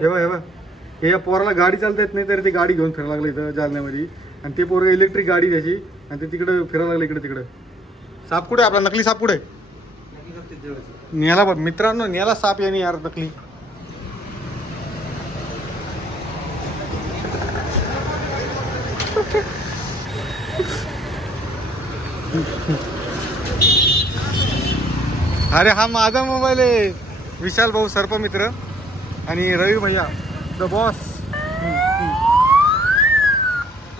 हे बघ हे बघ. हे या पोराला गाडी चालता येत नाही तरी ते गाडी घेऊन फिरायला लागलं इथं जालन्यामध्ये. आणि ते पोरं इलेक्ट्रिक गाडी त्याची आणि ते तिकडे फिरायला लागलं इकडे तिकडे. साप कुठे आपला? नकली साप कुठे? न्याला बघ. मित्रांनो न्याला साप याने यार नकली. अरे हा माझा मोबाईल आहे. विशाल भाऊ सर्प मित्र. आणि रवी भैया द बॉस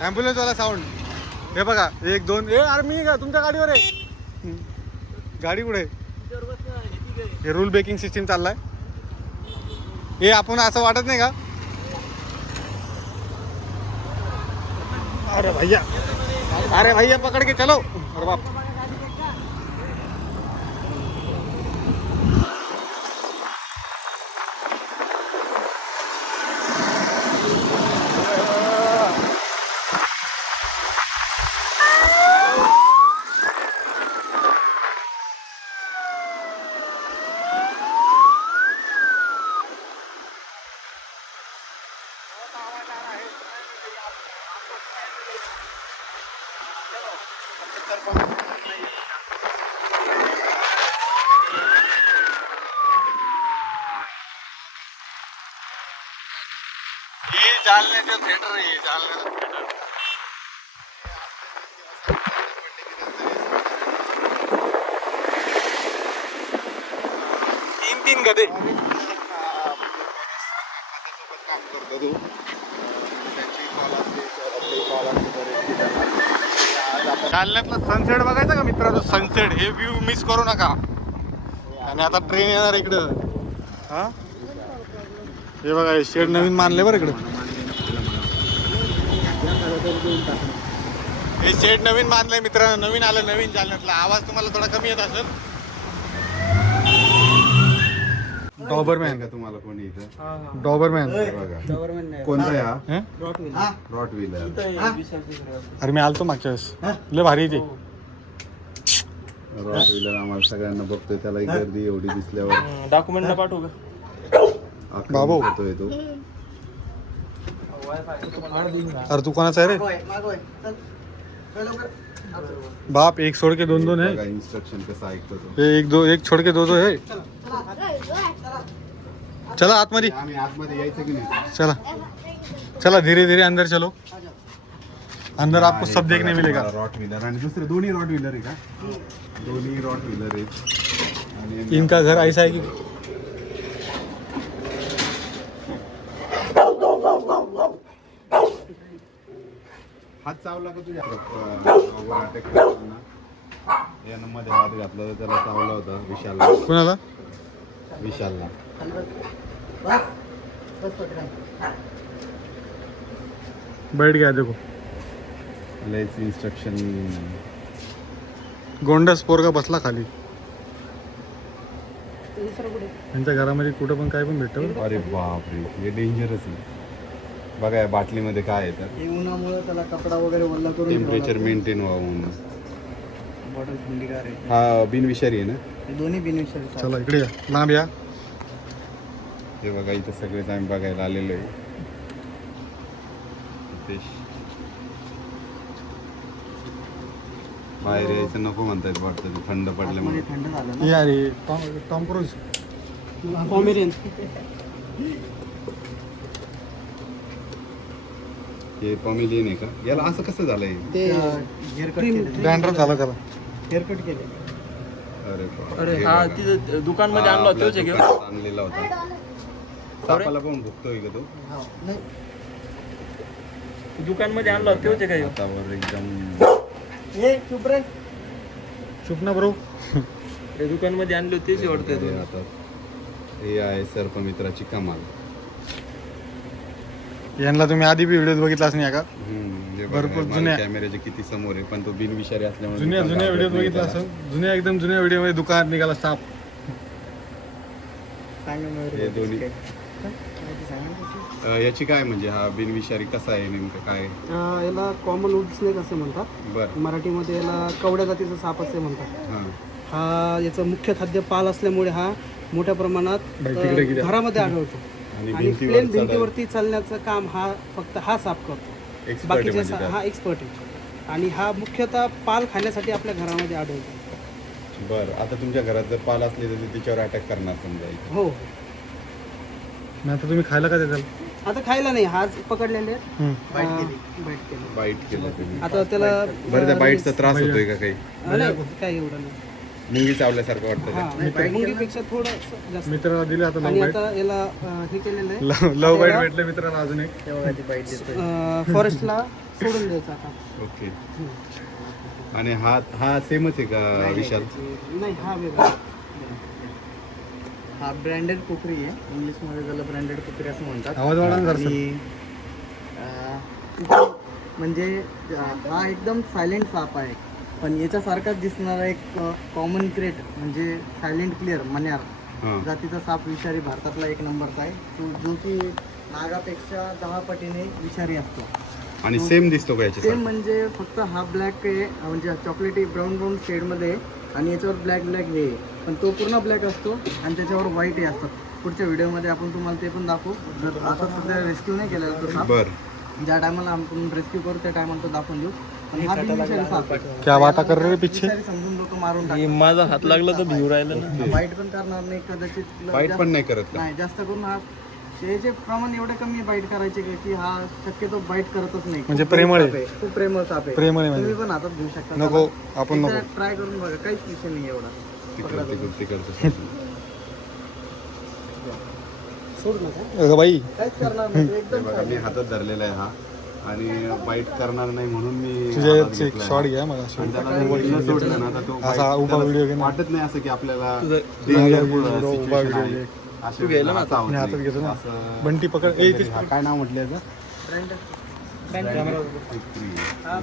ॲम्ब्युलन्सवाला साऊंड हे बघा एक दोन ए अरे मी का? तुमच्या गाडीवर आहे. गाडी कुठे हे रूल ब्रेकिंग सिस्टीम चाललाय. हे आपण असं वाटत नाही का? अरे भैया अरे भैया पकड़ के चलो. अरे बाप. तीन तीन गदे. जालन्यातला सनसेट बघायचा का मित्रांनो सनसेट हे व्ह्यू मिस करू नका. आणि आता ट्रेन येणार इकडं. हा? हे बघा शेड नवीन मानले बरं इकडं. हे शेड नवीन बांधलंय मित्रांनो. नवीन आलं नवीन जालन्यातला. आवाज तुम्हाला थोडा कमी येत असेल. डॉबरमॅन का तुम्हाला कोणी इथं? डॉबरमॅन बघा. कोणता या? हं? रॉट व्हीलर अरे मी आलतो मागच्या वेळेस. लय भारी ते. रॉट व्हीलर आम्हाला सगळ्यांना बघतोय. त्याला ही गर्दी एवढी दिसल्यावर. डॉक्युमेंट पाठवू का? बाबू. होतोय तो. अरे तू कोणाचा आहे रे? बाप एक छोड़ के दोन दोन है इन्स्ट्रक्शन कसं ऐकतो तो. एक दो एक छोड़ के दो दो है चला आतमध्ये. आम्ही आतमध्ये यायचं की नाही? चला. चला धीरे धीरे अंदर चलो. अंदर आपको सब देखने मिलेगा. रॉट व्हीलर आणि दुसरे दोन्ही रॉट व्हीलर आहे का? दोन्ही रॉट व्हीलर आहेत. आणि इनका घर ऐसा है कि हात चावला का तुझ्या? अटॅक करताना यानं मध्ये हात घातला तर त्याला चावला होता विशालला. कोणाला? विशालला. बैठ गया देखो. लयच इन्स्ट्रक्शन गोंडस पोरगा बसला खाली. त्यांच्या घरामध्ये कुठं पण काय पण भेटतं अरे बापरे हे डेंजरस आहे. बघा या बाटलीमध्ये काय आहे तर हे उन्हामुळे त्याला कपडा वगैरे वल्ला करून टेम्परेचर मेंटेन व्हावं म्हणून बॉटल थंडीगार आहे हा बिनविषारी आहे ना हे दोन्ही बिनविषारी चला इकडे या लांब या हे बघा इथं सगळेच आम्ही बघायला आलेलो आहे हितेश. बाहेर यायचं नको म्हणतायत वाटतं ते थंड पडल्यामुळे थंड झालं ना या रे टॉम टॉम क्रूज पॉमेरियन हे पॉमिलियन आहे का? याला असं कसं झालंय? ते हेअरकट केले. डॅन्ड्रफ झाला त्याला हेअरकट केले. अरे बाप. अरे हे हा. तिथं दुकानमध्ये हा, आणला आपल्या तोच आहे. आणलेला होता. सापाला भुकतोय का तो? हो नाही. दुकानमध्ये आणला तोच आहे. का ह्यो? हातावर एकदम हे चुप रे चुप ना ब्रो. ते दुकानमध्ये आणलो तेच वाटतंय हे तो हातात हे आहे सर्पमित्राची कमाल. यांना तुम्ही आधी बी व्हिडिओ बघितलाच नाही का? हम्म, हे बघा, भरपूर जुन्या- कॅमेऱ्याच्या किती समोर आहे पण तो बिनविषारी असल्यामुळे जुन्या जुन्या व्हिडिओ बघितला त्याला. असं? जुन्या एकदम जुन्या व्हिडिओमध्ये दुकानात निघाला साप. सांगा ना हे दोन्ही माहिती सांगा ना त्याची. अं, याची काय म्हणजे हा बिनविषारी कसा आहे नेमकं काय? अं, याला कॉमन वूड स्नेक असे म्हणतात. बर. मराठीमध्ये याला कवड्या जातीचा साप असे म्हणतात. हा. हा याचं मुख्य खाद्य पाल असल्यामुळे हा मोठ्या प्रमाणात अं? घरामध्ये आढळतो. आणि भिंतीवर प्लेन भिंतीवरती चालण्याचं काम हा फक्त हा साप करतो. Expert आहे बाकीच्या म्हणजे सा- त्यात. हा एक्सपर्ट आहे. आणि हा मुख्यतः पाल खाण्यासाठी आपल्या घरामध्ये आढळतो. बरं आता तुमच्या घरात जर पाल असले तर ते तिच्यावर अटॅक करणार समजा इथे. हो. मग आता तुम्ही खायला का देताल? आता खायला नाही हाच पकडलेले आहेत. हम्म. अं, बाईट केली. बाईट केलं तुम्ही. आता त्याला बरं त्या बाईटचा त्रास होतोय का काही? अं, नाही काही एवढं नाही. मुंगी चावल्यासारखं वाटतं? हा मुंगीपेक्षा थोडं जास्त. मित्राला दिले आता लव आणि बाईट आता याला अं, हे केलेलं आहे. लव लव बाईट भेटले मित्राला अजून एक. अं, फॉरेस्टला सोडून द्यायचं आता. ओके. आणि हा हा सेमच आहे का विशाल? नाही हा वेगळा. हा ब्रँडेड कुकरी आहे. इंग्लिशमध्ये त्याला ब्रँडेड कुकरी असं म्हणतात. आवाज वाढा ना जरासं. आणि अं, कुकरी म्हणजे अं, हा एकदम सायलेंट साप आहे. पण याच्यासारखाच दिसणारा एक कॉमन क्रेट म्हणजे सायलेंट क्लिअर मन्यार जातीचा साप विषारी भारतातला एक नंबरचा आहे. तो जो की नागापेक्षा दहा पटीने विषारी असतो. आणि सेम दिसतो का सेम म्हणजे फक्त हा ब्लॅक आहे म्हणजे चॉकलेटी ब्राऊन ब्राऊन शेडमध्ये आणि याच्यावर ब्लॅक ब्लॅक हे. पण तो पूर्ण ब्लॅक असतो आणि त्याच्यावर व्हाईट हे असतात. पुढच्या व्हिडिओमध्ये आपण तुम्हाला ते पण दाखवू. जर आता सध्या रेस्क्यू नाही केलेला तो साप ज्या टायमाला आपण रेस्क्यू करू त्या टायमाला तो दाखवून देऊ. क्या बाता कर रहे हो पीछे? विषारी समजून लोक मारून माझा हात लागला तर भिऊ राहिलं ना. वाईट पण करणार नाही कदाचित जास्त- पण नाही करत का? नाही जास्त करून हा शेळीचे प्रमाण एवढं कमी बाईट करायचे की- की हा शक्यतो बाईट करतच नाही. म्हणजे प्रेमळ आहे. खूप प्रेमळ साप आहे. प्रेमळ आहे म्हणजे. तुम्ही पण हातात घेऊ शकता. नको आपण नको. ट्राय करून बघा काहीच विषय नाही एवढा. तिकडं तिकडं तिकडचं सोड नका. अगं बाई. काहीच करणार नाही तो एकदम बघा मी हातात धरलेला आहे हा. आणि बाईट करणार नाही म्हणून मी हा. घ्या मला असा उभा ना. वाटत नाही असं की आपल्याला बंटी पकड. काय नाव म्हटलं ब्रँड कुत्री. हा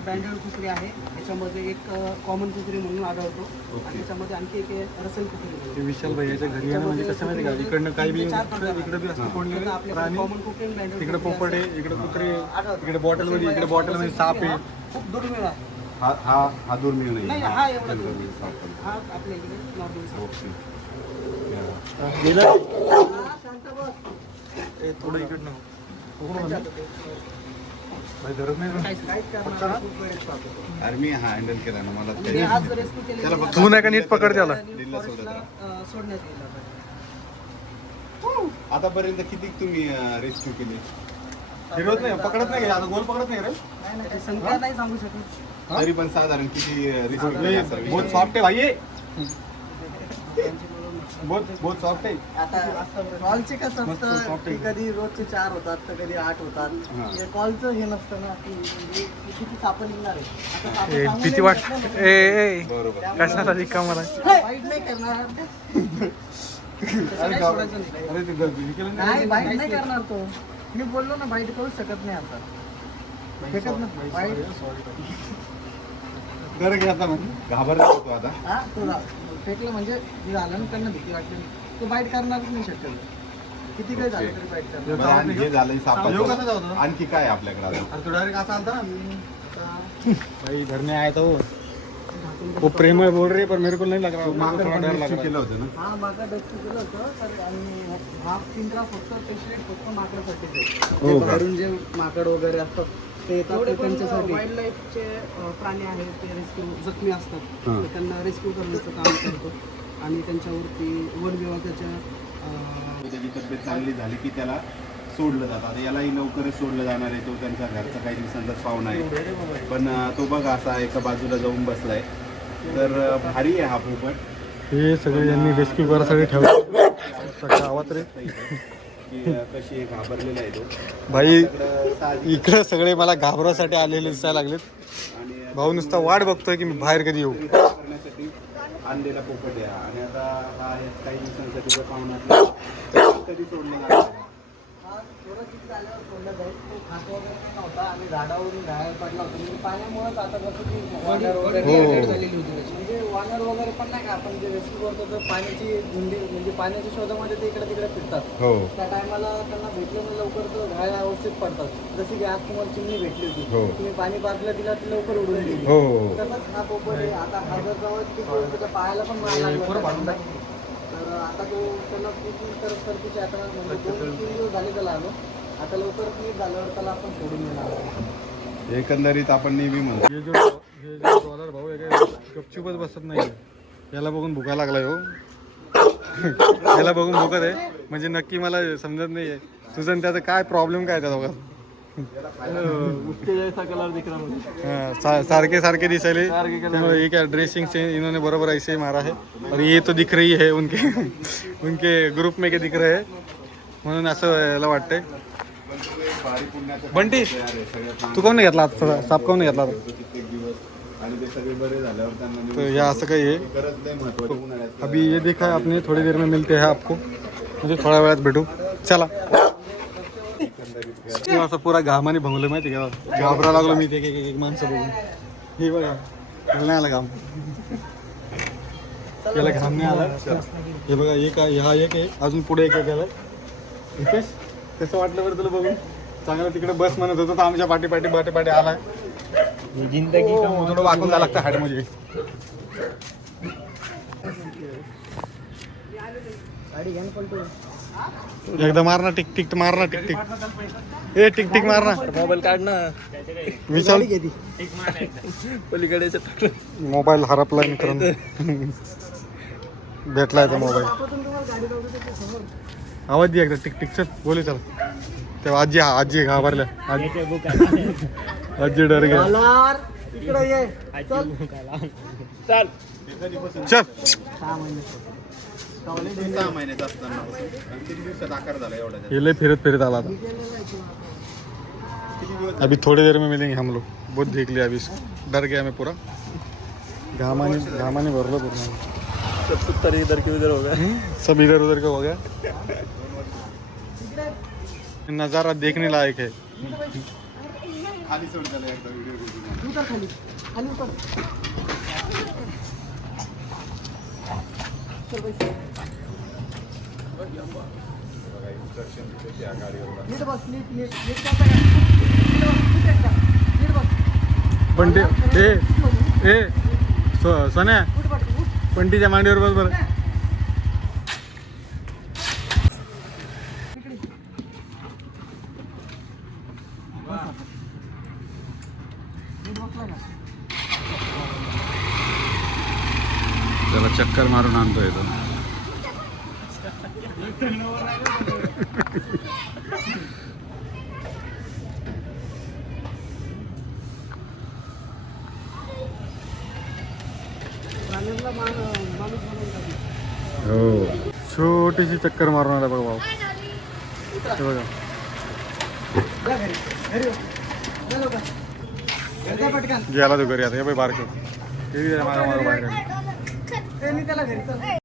आहे याच्यामध्ये एक कॉमन कुकरी म्हणून आढळतो. आणि त्याच्यामध्ये आणखी एक रसल म्हणून. विशाल भैयाच्या घरी आहे म्हणजे कसं माहिती का इकडनं काही बी प्रकार आहेत. इकडे बी असतं कोणी कॉमन कुकरी आणि ब्रँडेड तिकडे पोपट आहे इकडे कुत्रे. इकडे बॉटलमध्ये इकडे बॉटलमध्ये साप आहे खूप दुर्मिळ आहे हा हा हा दुर्मिळ नाही नाही, हा एवढा दुर्मिळ. हा आपल्या इकडे नॉर्मल साप. ओके. थोडं इकडनं अरे मी हा हँडल केला ना मला ते- नाही का नीट पकड त्याला. आतापर्यंत किती तुम्ही रेस्क्यू केली? फिरवत नाही पकडत नाही? आता गोल पकडत नाही रे? संख्या नाही सांगू शकत. तरी पण साधारण किती रेस्क्यू सॉफ्ट आहे भाई ये. बहुत बहुत सॉफ्ट आहे. आता कॉलचे कसं मस्त असतं soft की आहे. कधी रोजचे चार होतात तर कधी आठ होतात. हा. हे कॉलचं हे नसतं ना की म्हणजे किती साप निघणार आहे आता सापं ए, सांगू भीती नाही वाट ना. ए ए बरोबर. कशाला रिका मला वाईट नाही करणार. सोडायचं नाही. अरे ते हे केलं नाही. नाही वाईट नाही करणार तो. मी बोललो ना वाईट करू शकत नाही आता. फेकत वाईट बरं घे आता मग. घाबरला होतो आता. हा तो फेकलं म्हणजे झालं ना त्यांना भीती वाटली तो बाईट करणारच नाही शक्यतो. किती काही झालं तरी बाईट करणार? आणि हे झालं सापाचं? आणखी काय आहे आपल्याकडे अजून? अरे तू डायरेक्ट असा आलता ना. भाई घर में आया था वो। वो प्रेमळ बोल रहे पर मेरे को नहीं लग रहा। मेरे को मागं थोड़ा पण डर लग रहा केलं होतं ना? हा माका डस्टू केलं होतं तर आणि हा पिंजरा फक्त स्पेशली फक्त माकडासाठीच आहे हो जे का? बाहेरून जे माकड वगैरे असतात ते पण त्यांच्यासाठी वाईल्ड लाईफचे प्राणी आहेत ते रेस्क्यू जखमी असतात. हां. तर त्यांना रेस्क्यू करण्याचं काम करतो. आणि त्यांच्यावरती वन विभागाच्या अं, त्याची तब्येत चांगली झाली की त्याला सोडलं जातं. आता यालाही लवकरच सोडलं जाणार आहे तो. त्यांचा घरचा काही दिवसांचाच पाहुणा आहे. पण अं, तो बघ असा एका बाजूला जाऊन बसलाय. तर अं, भारी आहे हा पोपट. हे सगळे यांनी रेस्क्यू करायसाठी ठेवलं सगळं आवाज रे. की अं, कशी आहे, घाबरलेला आहे तो भाई साहजिक इकडे सगळे मला घाबरासाठी आलेले दिसायला लागलेत आणि भाऊ नुसता वाट बघतोय की मी बाहेर कधी येऊ करण्यासाठी आणलेला पोपट आहे हा. आणि आता हा आहे काही दिवसांसाठी जो पाहुणा कधी सोडलं जाणार आहे. हा थोडं किती झाल्यावर सोडलं जाईल. तो खात वगैरे नाही नव्हता आणि झाडावरून बाहेर पडला होता. म्हणजे पाण्यामुळेच आता जसं की वानर वगैरे हो. dehydrate झालेली होती त्याची. म्हणजे वानर वगैरे पण नाही का आपण जे रेस्क्यू करतो तर पाण्याची झुंडी म्हणजे पाण्याच्या शोधामध्ये ते इकडे तिकडे फिरतात. हो. त्या टायमाला त्यांना भेटलं नाही लवकर तर घायला अवस्थेत पडतात. जशी की आज तुम्हाला चिमणी भेटली होती. हो. तुम्ही पाणी पाजलं तिला ती लवकर उडून गेली. हो हो, हो तसंच हा पोपट आहे. आता हा जर जवळ की पायाला पण मार लागला आता तो त्याला पूर्ण तर तरतुदी आता म्हणजे दोन तीन दिवस झाले त्याला आलो. आता लवकरच नीट झाल्यावर त्याला आपण सोडून देणार एकंदरीत आपण नेहमी म्हणतो. हे जो हे जो डॉलर भाऊ आहे काय गपचूपच बसत नाही याला बघून भुका लागलाय हो. याला बघून भुकत आहे म्हणजे नक्की मला समजत नाही आहे तुझं आणि त्याचं काय प्रॉब्लेम काय त्या दोघात उसके जैसा कलर दिख रहा मुझे। हाँ, सा- सारखे सारखे दिसायले ये क्या ड्रेसिंग से इन्होंने बराबर ऐसे ही मारा है। और ये तो दिख रही है उनके उनके ग्रुप में के दिख रहे हैं। म्हणून असं याला वाटतंय बंटी तू कोण नाही घेतला? आता साप नाही घेतला दिवस आणि ते सगळे बरे झाल्यावर त्यांना तर या असं काही आहे उन्हाळ्यात अभी ये देखा है आपने थोड़ी देर में मिलते हैं आपको। म्हणजे थोड्या वेळात भेटू। चला। तू असं पुरा घामाने भंगलं माहिती का? घाबरा लागलो मी ते एक एक- एक माणसं बघून. हे बघा मला नाही आला घाम. याला घाम नाही आला. हे बघा एक आहे हा एक आहे अजून पुढे एक आला रितेश कसं वाटलं बरं तुला बघून? चांगलं तिकडे बस म्हणत होतो तर आमच्या पाठी पाठी पाठी पाठी आलाय. जिंदगी थोडं वाकून जावं लागतं हाड म्हणजे गाडी घ्या ना पलटून. एकदा मार ना टिक टिक मार ना टिक टिक. ए टिक टिक मार ना. मोबाईल काढ ना. विचार पलीकडे मोबाईल हरपलाय मित्रांनो. भेटलाय तो मोबाईल. आवाज दे एकदा टिक टिक चल बोले चल. तेव्हा आजी हा आजी घाबरल्या. आजी आजी डर गया डॉलर इकडे ये. चल. चाल. चल. सहा महिन्याचा असताना किती दिवसात आकार झाला एवढा त्याचा? ये ले फिरत फिरत आला था। अभी थोड़ी देर में मिलेंगे हम लोग। बहुत देख लिया अभी इसको। डर गया मैं पूरा। घामाने घामाने भरलो पूर्ण सब सुत्तर इधर की उधर हो गया। सब इधर उधर का हो गया। नज़ारा देखने लायक है। खाली सोड झाला एकदा व्हिडिओ खाली। खाली उतर। पण ते ए ए सो सोन्या उठ मांडीवर बस बरं. चक्कर मारून आणतोय तो. हो. छोटीशी चक्कर मारून आला बघा भाऊ. बघा. गेला तू घरी आता. हे बाई बारके. हे मारू बाहेर. त्यांनी त्याला घरी